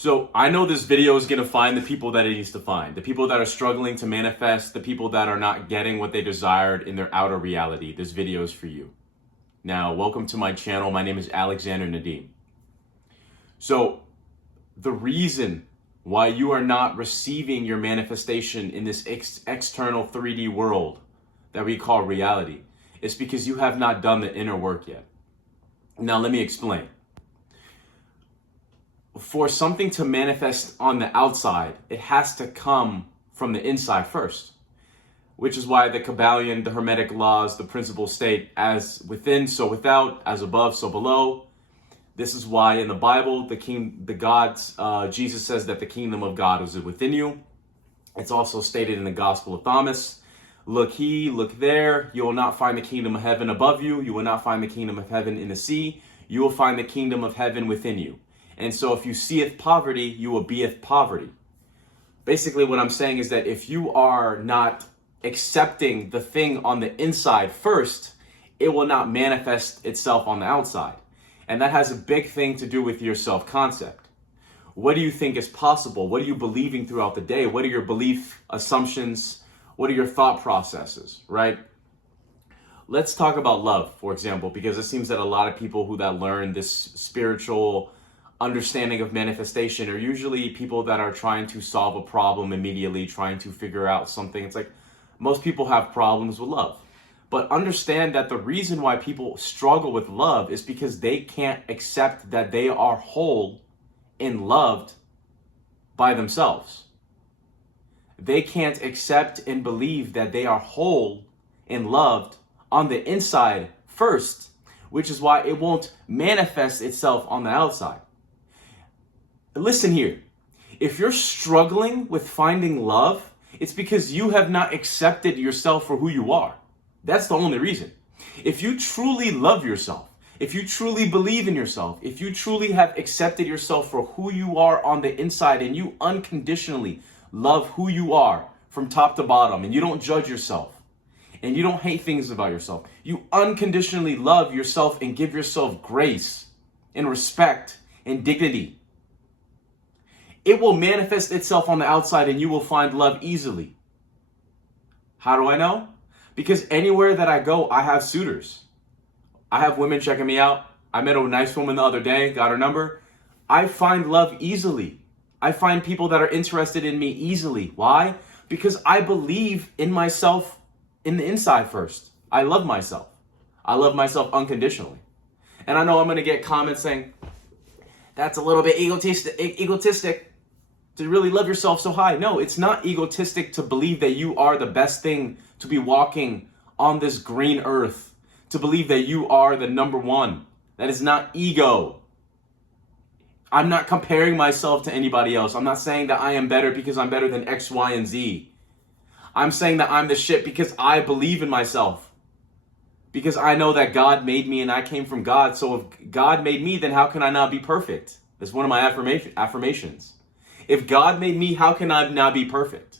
So I know this video is going to find the people that it needs to find, the people that are struggling to manifest, the people that are not getting what they desired in their outer reality. This video is for you. Now, welcome to my channel. My name is Alexander Nadim. So the reason why you are not receiving your manifestation in this external 3D world that we call reality is because you have not done the inner work yet. Now, let me explain. For something to manifest on the outside, it has to come from the inside first, which is why the Kabbalion, the Hermetic laws, the principle state as within, so without, as above, so below. This is why in the Bible, Jesus says that the kingdom of God is within you. It's also stated in the Gospel of Thomas. Look here, look there. You will not find the kingdom of heaven above you. You will not find the kingdom of heaven in the sea. You will find the kingdom of heaven within you. And so if you seeth poverty, you will beeth poverty. Basically what I'm saying is that if you are not accepting the thing on the inside first, it will not manifest itself on the outside. And that has a big thing to do with your self-concept. What do you think is possible? What are you believing throughout the day? What are your belief assumptions? What are your thought processes, right? Let's talk about love, for example, because it seems that a lot of people that learn this spiritual understanding of manifestation are usually people that are trying to solve a problem immediately, trying to figure out something. It's like most people have problems with love. But understand that the reason why people struggle with love is because they can't accept that they are whole and loved by themselves. They can't accept and believe that they are whole and loved on the inside first, which is why it won't manifest itself on the outside. Listen here, if you're struggling with finding love, it's because you have not accepted yourself for who you are. That's the only reason. If you truly love yourself, if you truly believe in yourself, if you truly have accepted yourself for who you are on the inside and you unconditionally love who you are from top to bottom and you don't judge yourself and you don't hate things about yourself, you unconditionally love yourself and give yourself grace and respect and dignity, it will manifest itself on the outside and you will find love easily. How do I know? Because anywhere that I go, I have suitors. I have women checking me out. I met a nice woman the other day, got her number. I find love easily. I find people that are interested in me easily. Why? Because I believe in myself in the inside first. I love myself. I love myself unconditionally. And I know I'm going to get comments saying, that's a little bit egotistic to really love yourself so high. No, it's not egotistic to believe that you are the best thing to be walking on this green earth, to believe that you are the number one. That is not ego. I'm not comparing myself to anybody else. I'm not saying that I am better because I'm better than X, Y, and Z. I'm saying that I'm the shit because I believe in myself. Because I know that God made me and I came from God. So if God made me, then how can I not be perfect? That's one of my affirmations. If God made me, how can I not be perfect?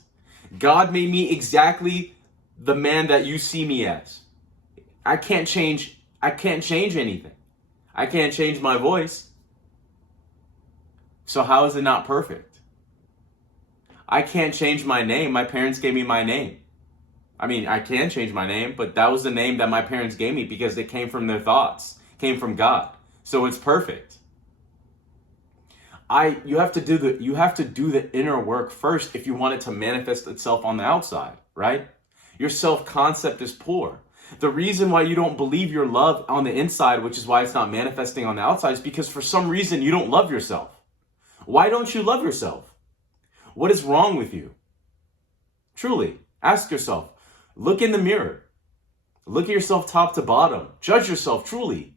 God made me exactly the man that you see me as. I can't change anything. I can't change my voice. So how is it not perfect? I can't change my name. My parents gave me my name. I mean, I can change my name, but that was the name that my parents gave me because it came from their thoughts, came from God. So it's perfect. You have to do the inner work first if you want it to manifest itself on the outside, right? Your self-concept is poor. The reason why you don't believe your love on the inside, which is why it's not manifesting on the outside, is because for some reason you don't love yourself. Why don't you love yourself? What is wrong with you? Truly, ask yourself. Look in the mirror. Look at yourself top to bottom. Judge yourself truly.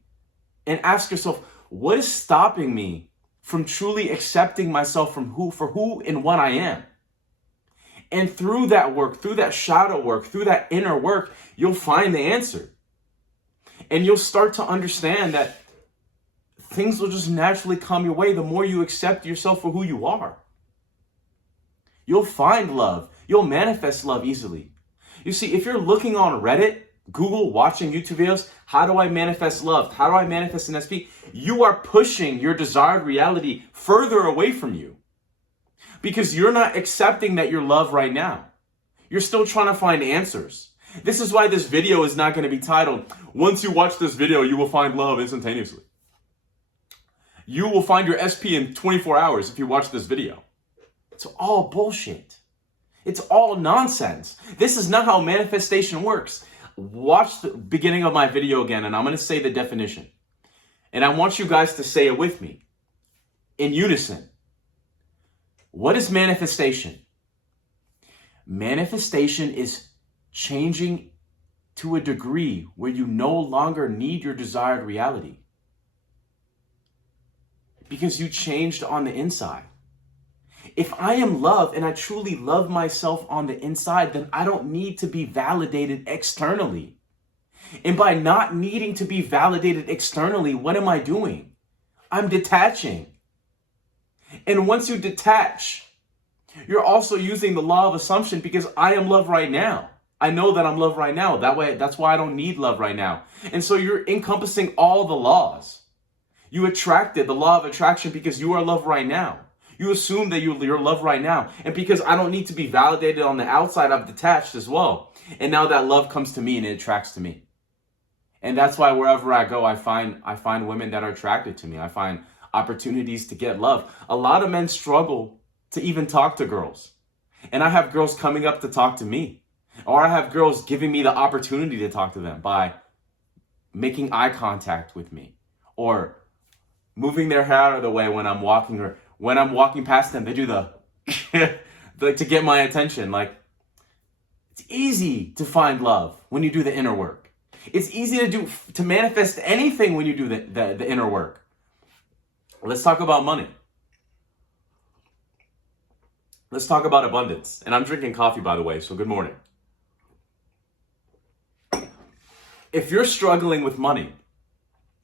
And ask yourself, what is stopping me from truly accepting myself for who and what I am? And through that work, through that shadow work, through that inner work, you'll find the answer. And you'll start to understand that things will just naturally come your way the more you accept yourself for who you are. You'll find love. You'll manifest love easily. You see, if you're looking on Reddit Google, watching YouTube videos, how do I manifest love? How do I manifest an SP? You are pushing your desired reality further away from you because you're not accepting that you're loved right now. You're still trying to find answers. This is why this video is not going to be titled, "Once you watch this video, you will find love instantaneously." You will find your SP in 24 hours if you watch this video. It's all bullshit. It's all nonsense. This is not how manifestation works. Watch the beginning of my video again, and I'm going to say the definition. And I want you guys to say it with me in unison. What is manifestation? Manifestation is changing to a degree where you no longer need your desired reality because you changed on the inside. If I am loved and I truly love myself on the inside, then I don't need to be validated externally. And by not needing to be validated externally, what am I doing? I'm detaching. And once you detach, you're also using the law of assumption because I am loved right now. I know that I'm loved right now. That's why I don't need love right now. And so you're encompassing all the laws. You attracted the law of attraction because you are loved right now. You assume that you're loved right now. And because I don't need to be validated on the outside, I've detached as well. And now that love comes to me and it attracts to me. And that's why wherever I go, I find women that are attracted to me. I find opportunities to get love. A lot of men struggle to even talk to girls. And I have girls coming up to talk to me. Or I have girls giving me the opportunity to talk to them by making eye contact with me. Or moving their hair out of the way when I'm walking, or when I'm walking past them, they do the to get my attention. Like, it's easy to find love when you do the inner work. It's easy to manifest anything when you do the inner work. Let's talk about money. Let's talk about abundance. And I'm drinking coffee, by the way, so good morning. If you're struggling with money,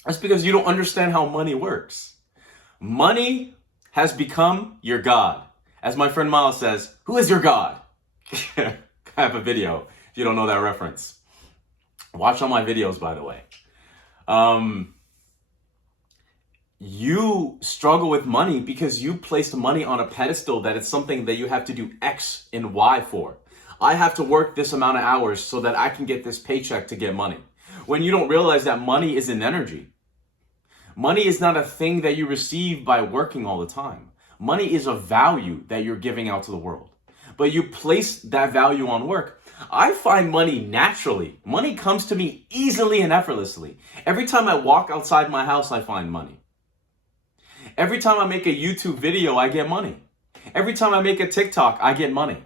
that's because you don't understand how money works. Money has become your God. As my friend Miles says, who is your God? I have a video if you don't know that reference. Watch all my videos, by the way. You struggle with money because you placed money on a pedestal that it's something that you have to do X and Y for. I have to work this amount of hours so that I can get this paycheck to get money. When you don't realize that money is an energy. Money is not a thing that you receive by working all the time. Money is a value that you're giving out to the world. But you place that value on work. I find money naturally. Money comes to me easily and effortlessly. Every time I walk outside my house, I find money. Every time I make a YouTube video, I get money. Every time I make a TikTok, I get money.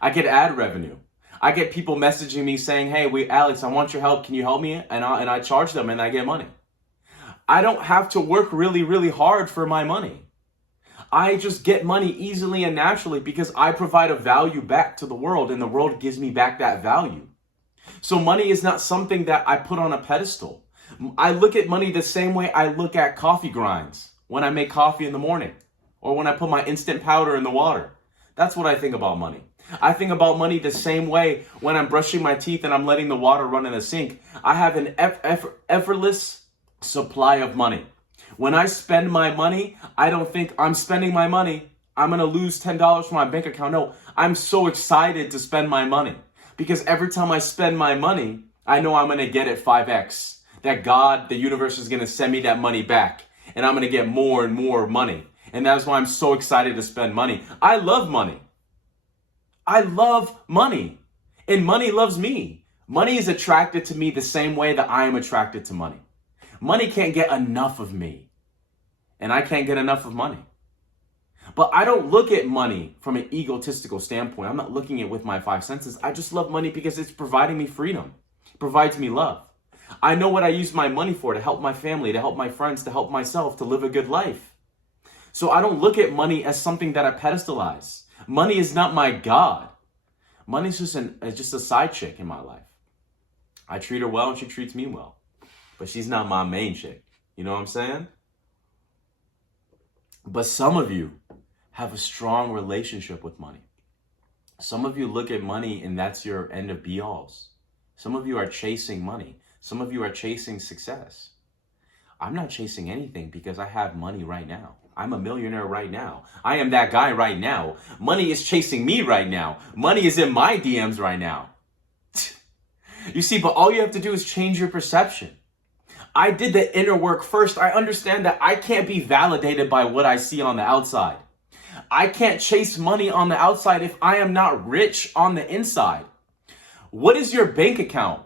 I get ad revenue. I get people messaging me saying, "Hey, Alex, I want your help. Can you help me?" And I charge them and I get money. I don't have to work really, really hard for my money. I just get money easily and naturally because I provide a value back to the world and the world gives me back that value. So money is not something that I put on a pedestal. I look at money the same way I look at coffee grinds when I make coffee in the morning or when I put my instant powder in the water. That's what I think about money. I think about money the same way when I'm brushing my teeth and I'm letting the water run in the sink. I have an effortless supply of money. When I spend my money, I don't think I'm spending my money, I'm going to lose $10 from my bank account. No, I'm so excited to spend my money because every time I spend my money, I know I'm going to get it 5x. That God, the universe is going to send me that money back and I'm going to get more and more money. And that's why I'm so excited to spend money. I love money. I love money, and money loves me. Money is attracted to me the same way that I am attracted to money. Money can't get enough of me, and I can't get enough of money. But I don't look at money from an egotistical standpoint. I'm not looking at it with my five senses. I just love money because it's providing me freedom. It provides me love. I know what I use my money for, to help my family, to help my friends, to help myself, to live a good life. So I don't look at money as something that I pedestalize. Money is not my God. Money is just a side chick in my life. I treat her well and she treats me well. But she's not my main chick. You know what I'm saying? But some of you have a strong relationship with money. Some of you look at money and that's your end of be-alls. Some of you are chasing money. Some of you are chasing success. I'm not chasing anything because I have money right now. I'm a millionaire right now. I am that guy right now. Money is chasing me right now. Money is in my DMs right now. You see, but all you have to do is change your perception. I did the inner work first. I understand that I can't be validated by what I see on the outside. I can't chase money on the outside if I am not rich on the inside. What is your bank account?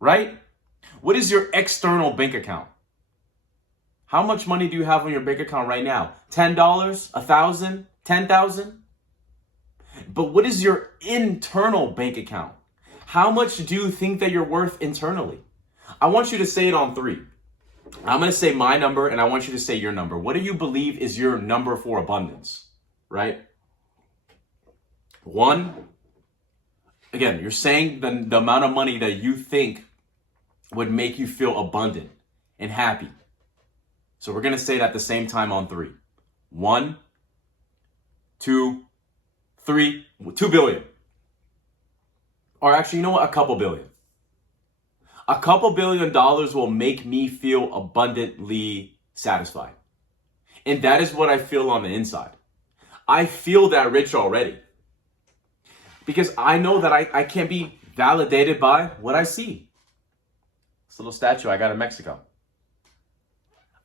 Right? What is your external bank account? How much money do you have on your bank account right now? $10, $1,000, $10,000? But what is your internal bank account? How much do you think that you're worth internally? I want you to say it on 3. I'm going to say my number and I want you to say your number. What do you believe is your number for abundance? Right? 1. Again, you're saying the amount of money that you think would make you feel abundant and happy. So we're going to say it at the same time on 3. 1, 2, 3, 2 billion. Or actually, you know what? A couple billion. A couple $1 billion will make me feel abundantly satisfied. And that is what I feel on the inside. I feel that rich already. Because I know that I can't be validated by what I see. This little statue I got in Mexico.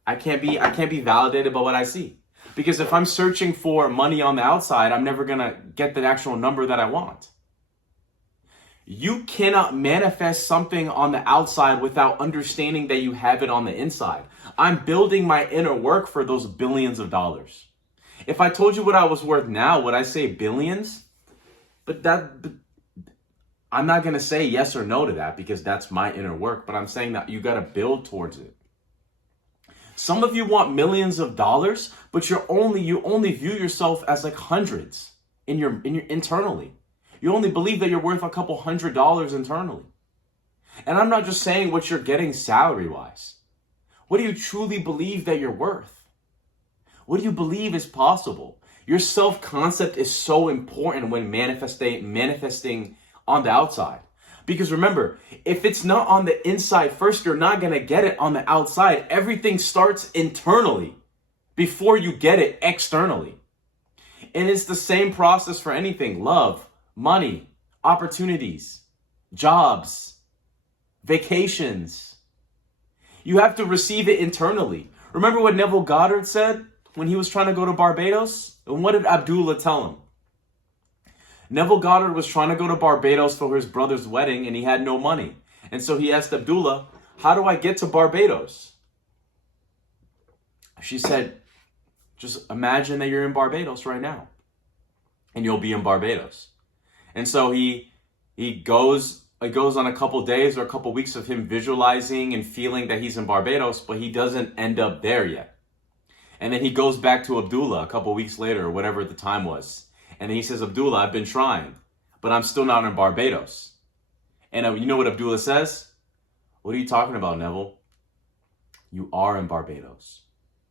I can't be validated by what I see. Because if I'm searching for money on the outside, I'm never going to get the actual number that I want. You cannot manifest something on the outside without understanding that you have it on the inside. I'm building my inner work for those billions of dollars. If I told you what I was worth now, would I say billions? But I'm not going to say yes or no to that because that's my inner work. But I'm saying that you got to build towards it. Some of you want millions of dollars, but you only view yourself as like hundreds in your internally. You only believe that you're worth a couple $100 internally. And I'm not just saying what you're getting salary-wise. What do you truly believe that you're worth? What do you believe is possible? Your self-concept is so important when manifesting on the outside. Because remember, if it's not on the inside first, you're not going to get it on the outside. Everything starts internally before you get it externally. And it's the same process for anything. Love, money, opportunities, jobs, vacations. You have to receive it internally. Remember what Neville Goddard said when he was trying to go to Barbados? And what did Abdullah tell him? Neville Goddard was trying to go to Barbados for his brother's wedding and he had no money. And so he asked Abdullah, how do I get to Barbados? She said, just imagine that you're in Barbados right now and you'll be in Barbados. And so he goes on a couple days or a couple weeks of him visualizing and feeling that he's in Barbados, but he doesn't end up there yet. And then he goes back to Abdullah a couple weeks later or whatever the time was. And then he says, Abdullah, I've been trying, but I'm still not in Barbados. And you know what Abdullah says? What are you talking about, Neville? You are in Barbados.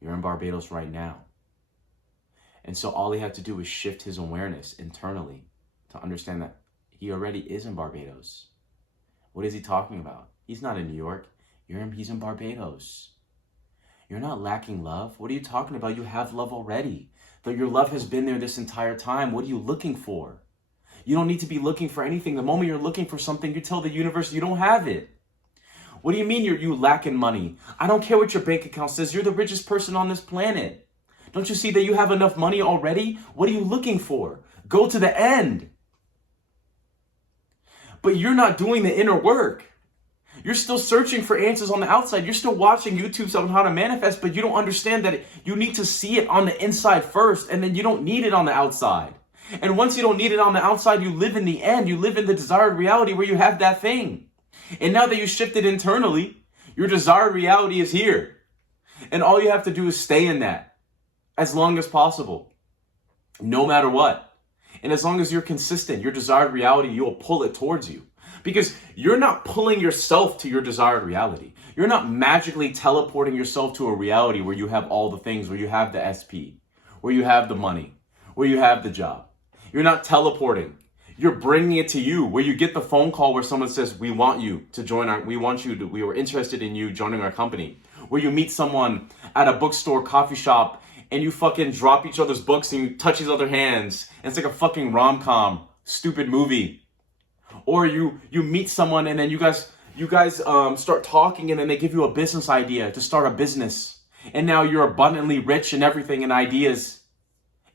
You're in Barbados right now. And so all he had to do is shift his awareness internally to understand that he already is in Barbados. What is he talking about? He's not in New York. He's in Barbados. You're not lacking love. What are you talking about? You have love already. Though your love has been there this entire time. What are you looking for? You don't need to be looking for anything. The moment you're looking for something, you tell the universe you don't have it. What do you mean you lacking money? I don't care what your bank account says. You're the richest person on this planet. Don't you see that you have enough money already? What are you looking for? Go to the end. But you're not doing the inner work. You're still searching for answers on the outside. You're still watching YouTubes on how to manifest, but you don't understand that you need to see it on the inside first, and then you don't need it on the outside. And once you don't need it on the outside, you live in the end. You live in the desired reality where you have that thing. And now that you shifted internally, your desired reality is here. And all you have to do is stay in that as long as possible, no matter what. And as long as you're consistent, your desired reality, you'll pull it towards you. Because you're not pulling yourself to your desired reality. You're not magically teleporting yourself to a reality where you have all the things, where you have the SP, where you have the money, where you have the job. You're not teleporting. You're bringing it to you, where you get the phone call where someone says, we want you to join we were interested in you joining our company. Where you meet someone at a bookstore, coffee shop, and you fucking drop each other's books and you touch each other's hands. And it's like a fucking rom-com, stupid movie. Or you meet someone and then you guys start talking and then they give you a business idea to start a business. And now you're abundantly rich in everything, in ideas.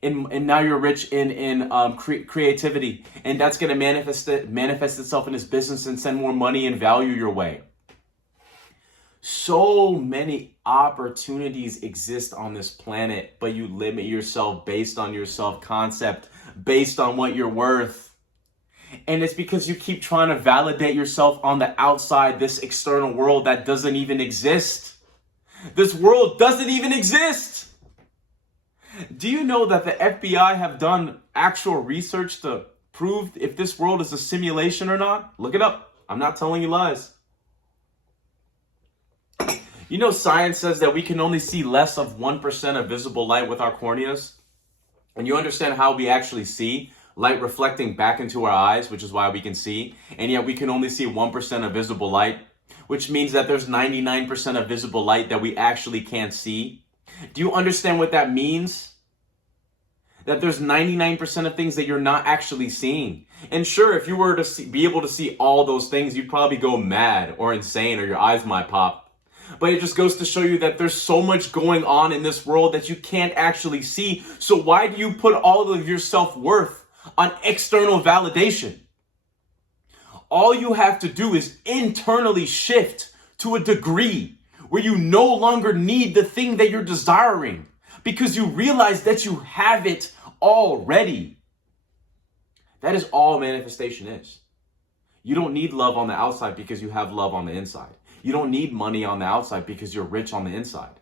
And now you're rich in creativity, and that's going to manifest itself in this business and send more money and value your way. So many opportunities exist on this planet, but you limit yourself based on your self-concept, based on what you're worth. And it's because you keep trying to validate yourself on the outside, this external world that doesn't even exist. This world doesn't even exist. Do you know that the FBI have done actual research to prove if this world is a simulation or not? Look it up. I'm not telling you lies. You know, science says that we can only see less of 1% of visible light with our corneas. And you understand how we actually see light reflecting back into our eyes, which is why we can see. And yet we can only see 1% of visible light, which means that there's 99% of visible light that we actually can't see. Do you understand what that means? That there's 99% of things that you're not actually seeing. And sure, if you were to be able to see all those things, you'd probably go mad or insane, or your eyes might pop. But it just goes to show you that there's so much going on in this world that you can't actually see. So why do you put all of your self-worth on external validation? All you have to do is internally shift to a degree where you no longer need the thing that you're desiring, because you realize that you have it already. That is all manifestation is. You don't need love on the outside because you have love on the inside. You don't need money on the outside because you're rich on the inside.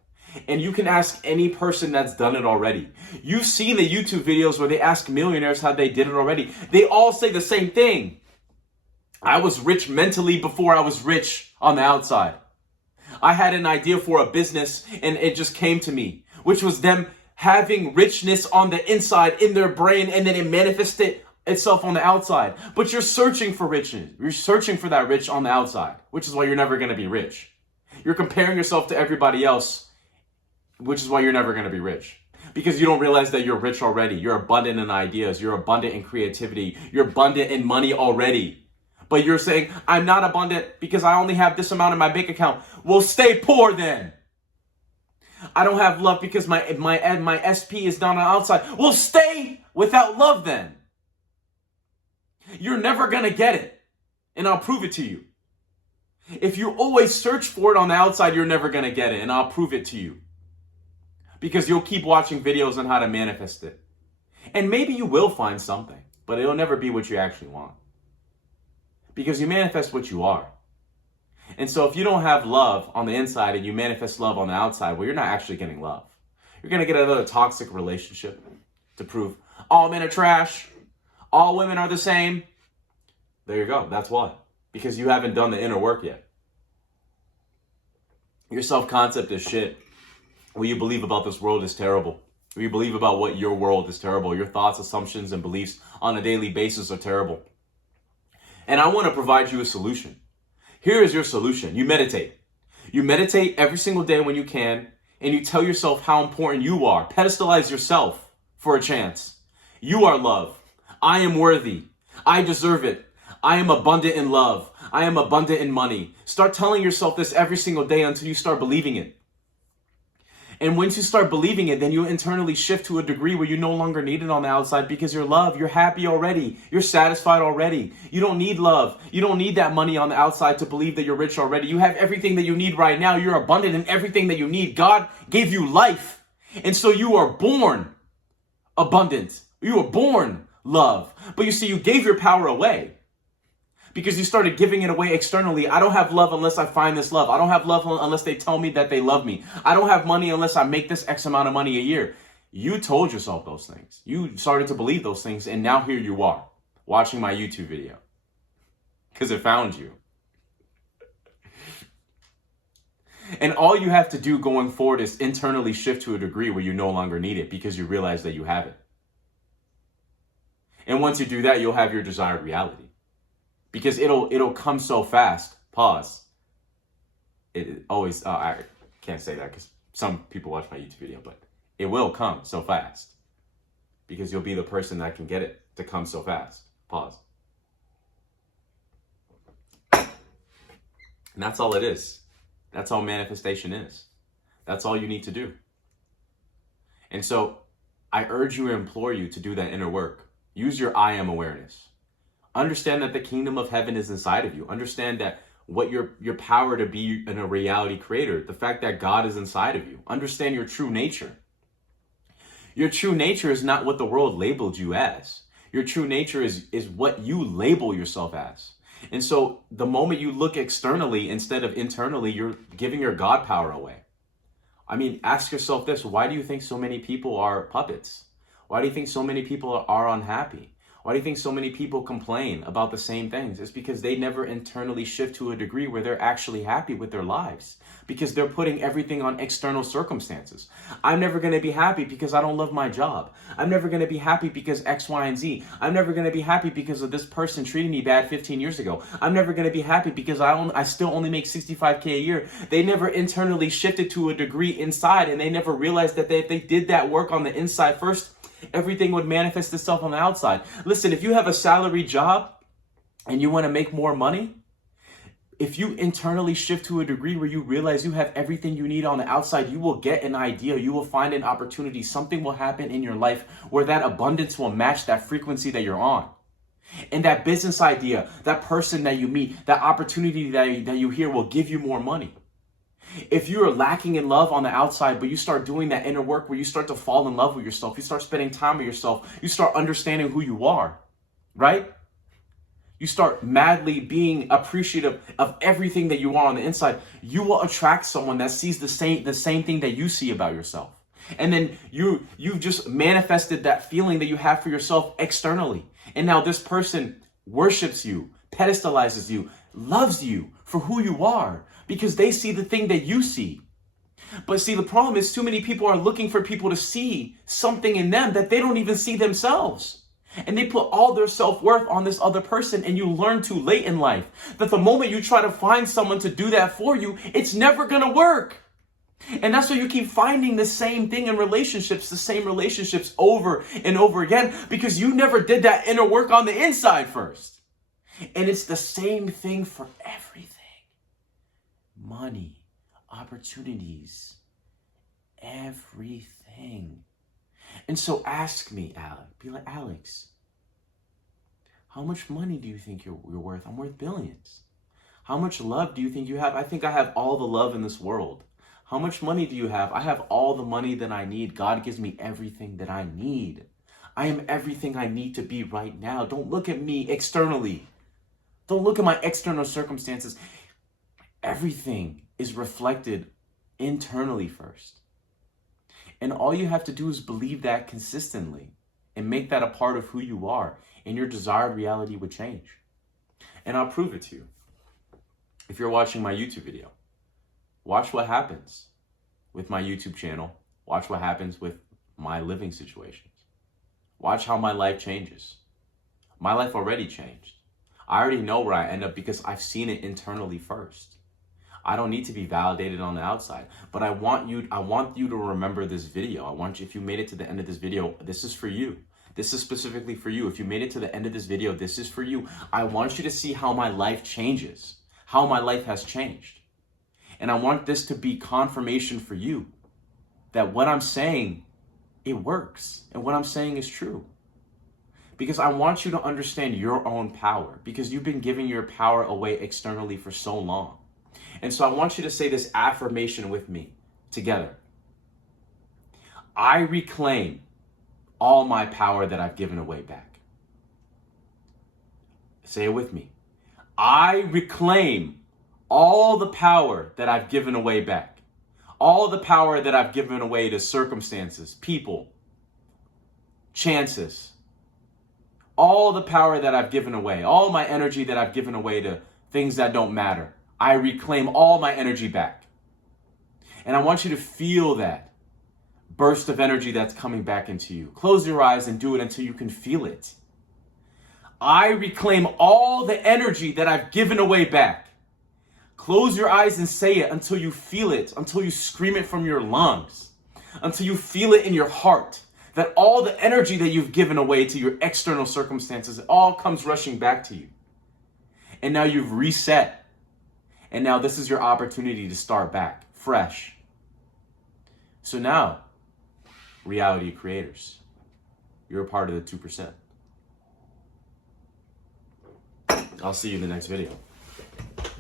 And you can ask any person that's done it already. You've seen the YouTube videos where they ask millionaires how they did it already. They all say the same thing. I was rich mentally before I was rich on the outside. I had an idea for a business and it just came to me, which was them having richness on the inside in their brain, and then it manifested itself on the outside. But you're searching for richness. You're searching for that rich on the outside, which is why you're never going to be rich. You're comparing yourself to everybody else, which is why you're never going to be rich. Because you don't realize that you're rich already. You're abundant in ideas. You're abundant in creativity. You're abundant in money already. But you're saying, I'm not abundant because I only have this amount in my bank account. Well, stay poor then. I don't have love because my SP is down on the outside. Well, stay without love then. You're never going to get it. And I'll prove it to you. If you always search for it on the outside, you're never going to get it. And I'll prove it to you. Because you'll keep watching videos on how to manifest it. And maybe you will find something, but it'll never be what you actually want. Because you manifest what you are. And so if you don't have love on the inside and you manifest love on the outside, well, you're not actually getting love. You're going to get another toxic relationship to prove all men are trash. All women are the same. There you go. That's why. Because you haven't done the inner work yet. Your self-concept is shit. What you believe about this world is terrible. What you believe about what your world is terrible. Your thoughts, assumptions, and beliefs on a daily basis are terrible. And I want to provide you a solution. Here is your solution. You meditate. You meditate every single day when you can, and you tell yourself how important you are. Pedestalize yourself for a chance. You are love. I am worthy. I deserve it. I am abundant in love. I am abundant in money. Start telling yourself this every single day until you start believing it. And once you start believing it, then you internally shift to a degree where you no longer need it on the outside because you're loved. You're happy already. You're satisfied already. You don't need love. You don't need that money on the outside to believe that you're rich already. You have everything that you need right now. You're abundant in everything that you need. God gave you life. And so you are born abundant. You were born love. But you see, you gave your power away. Because you started giving it away externally. I don't have love unless I find this love. I don't have love unless they tell me that they love me. I don't have money unless I make this X amount of money a year. You told yourself those things. You started to believe those things. And now here you are watching my YouTube video. Because it found you. And all you have to do going forward is internally shift to a degree where you no longer need it because you realize that you have it. And once you do that, you'll have your desired reality. Because it'll come so fast. Pause. It always, I can't say that because some people watch my YouTube video, but it will come so fast. Because you'll be the person that can get it to come so fast. Pause. And that's all it is. That's all manifestation is. That's all you need to do. And so I urge you and implore you to do that inner work. Use your I am awareness. Understand that the kingdom of heaven is inside of you. Understand that what your power to be a reality creator, the fact that God is inside of you. Understand your true nature. Your true nature is not what the world labeled you as. Your true nature is what you label yourself as. And so the moment you look externally instead of internally, you're giving your God power away. I mean, ask yourself this. Why do you think so many people are puppets? Why do you think so many people are unhappy? Why do you think so many people complain about the same things? It's because they never internally shift to a degree where they're actually happy with their lives, because they're putting everything on external circumstances. I'm never going to be happy because I don't love my job. I'm never going to be happy because X, Y, and Z. I'm never going to be happy because of this person treating me bad 15 years ago. I'm never going to be happy because I still only make $65K a year. They never internally shifted to a degree inside, and they never realized that if they did that work on the inside first, everything would manifest itself on the outside. Listen, if you have a salary job and you want to make more money, if you internally shift to a degree where you realize you have everything you need on the outside, you will get an idea, you will find an opportunity, something will happen in your life where that abundance will match that frequency that you're on. And that business idea, that person that you meet, that opportunity that you hear will give you more money. If you are lacking in love on the outside, but you start doing that inner work where you start to fall in love with yourself, you start spending time with yourself, you start understanding who you are, right? You start madly being appreciative of everything that you are on the inside, you will attract someone that sees the same thing that you see about yourself. And then you've just manifested that feeling that you have for yourself externally. And now this person worships you, pedestalizes you, loves you for who you are, because they see the thing that you see. But see, the problem is too many people are looking for people to see something in them that they don't even see themselves. And they put all their self-worth on this other person, and you learn too late in life that the moment you try to find someone to do that for you, it's never gonna work. And that's why you keep finding the same thing in relationships, the same relationships over and over again, because you never did that inner work on the inside first. And it's the same thing for everything. Money, opportunities, everything. And so ask me, Alex, be like, Alex, how much money do you think you're worth? I'm worth billions. How much love do you think you have? I think I have all the love in this world. How much money do you have? I have all the money that I need. God gives me everything that I need. I am everything I need to be right now. Don't look at me externally. Don't look at my external circumstances. Everything is reflected internally first. And all you have to do is believe that consistently and make that a part of who you are, and your desired reality would change. And I'll prove it to you. If you're watching my YouTube video, watch what happens with my YouTube channel. Watch what happens with my living situations. Watch how my life changes. My life already changed. I already know where I end up because I've seen it internally first. I don't need to be validated on the outside, but I want you to remember this video. I want you, if you made it to the end of this video, this is for you. This is specifically for you. If you made it to the end of this video, this is for you. I want you to see how my life changes, how my life has changed. And I want this to be confirmation for you that what I'm saying, it works, and what I'm saying is true. Because I want you to understand your own power, because you've been giving your power away externally for so long. And so I want you to say this affirmation with me together. I reclaim all my power that I've given away back. Say it with me. I reclaim all the power that I've given away back. All the power that I've given away to circumstances, people, chances. All the power that I've given away, all my energy that I've given away to things that don't matter. I reclaim all my energy back. And I want you to feel that burst of energy that's coming back into you. Close your eyes and do it until you can feel it. I reclaim all the energy that I've given away back. Close your eyes and say it until you feel it, until you scream it from your lungs, until you feel it in your heart, that all the energy that you've given away to your external circumstances, it all comes rushing back to you. And now you've reset. And now this is your opportunity to start back, fresh. So now, reality creators, you're a part of the 2%. I'll see you in the next video.